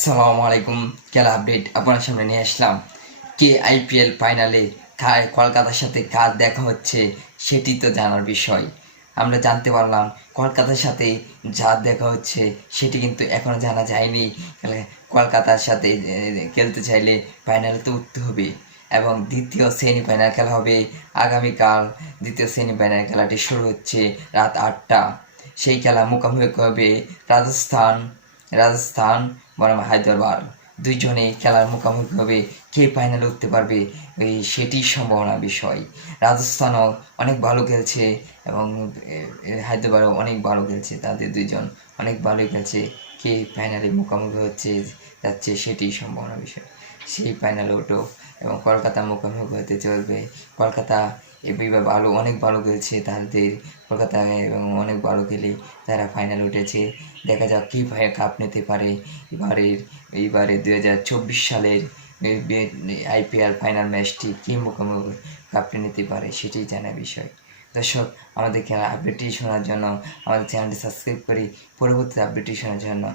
আসসালামু আলাইকুম। খেলা আপডেট আপনার সামনে নিয়ে আসলাম। কে আইপিএল ফাইনালে কলকাতার সাথে কার দেখা হচ্ছে সেটি তো জানার বিষয়। আমরা জানতে পারলাম কলকাতার সাথে যার দেখা হচ্ছে সেটি কিন্তু এখনও জানা যায়নি। কলকাতার সাথে খেলতে চাইলে ফাইনালে তো উঠতে হবে এবং দ্বিতীয় সেমিফাইনাল খেলা হবে আগামীকাল। দ্বিতীয় সেমিফাইনাল খেলাটি শুরু হচ্ছে রাত 8টা। সেই খেলা মুখোমুখি হবে রাজস্থান রাজস্থান বনাম হায়দ্রাবাদ। দুইজনে খেলার মুখোমুখি হবে। কে ফাইনালে উঠতে পারবে সেটি সম্ভাবনা বিষয়। রাজস্থানও অনেক ভালো খেলছে এবং হায়দ্রাবাদও অনেক ভালো খেলছে। তাদের দুইজন অনেক ভালোই খেলছে। কে ফাইনালে মুখোমুখি যাচ্ছে সেটি সম্ভাবনা বিষয়। সেই ফাইনালে উঠো এবং কলকাতার মুখোমুখি হতে চলবে। কলকাতা এবার অনেক ভালো খেলছে তাদের। কলকাতায় এবং অনেক ভালো খেলে তারা ফাইনালে উঠেছে। দেখা যাক কী কাপ নিতে পারে এইবারে 2024 সালের আইপিএল ফাইনাল ম্যাচটি কী মুখোমুখি কাপটি নিতে পারে সেটি জানার বিষয়। দর্শক, আমাদের খেলা আপডেটটি শোনার জন্য আমাদের চ্যানেলটি সাবস্ক্রাইব করি পরবর্তী আপডেটটি শোনার জন্য।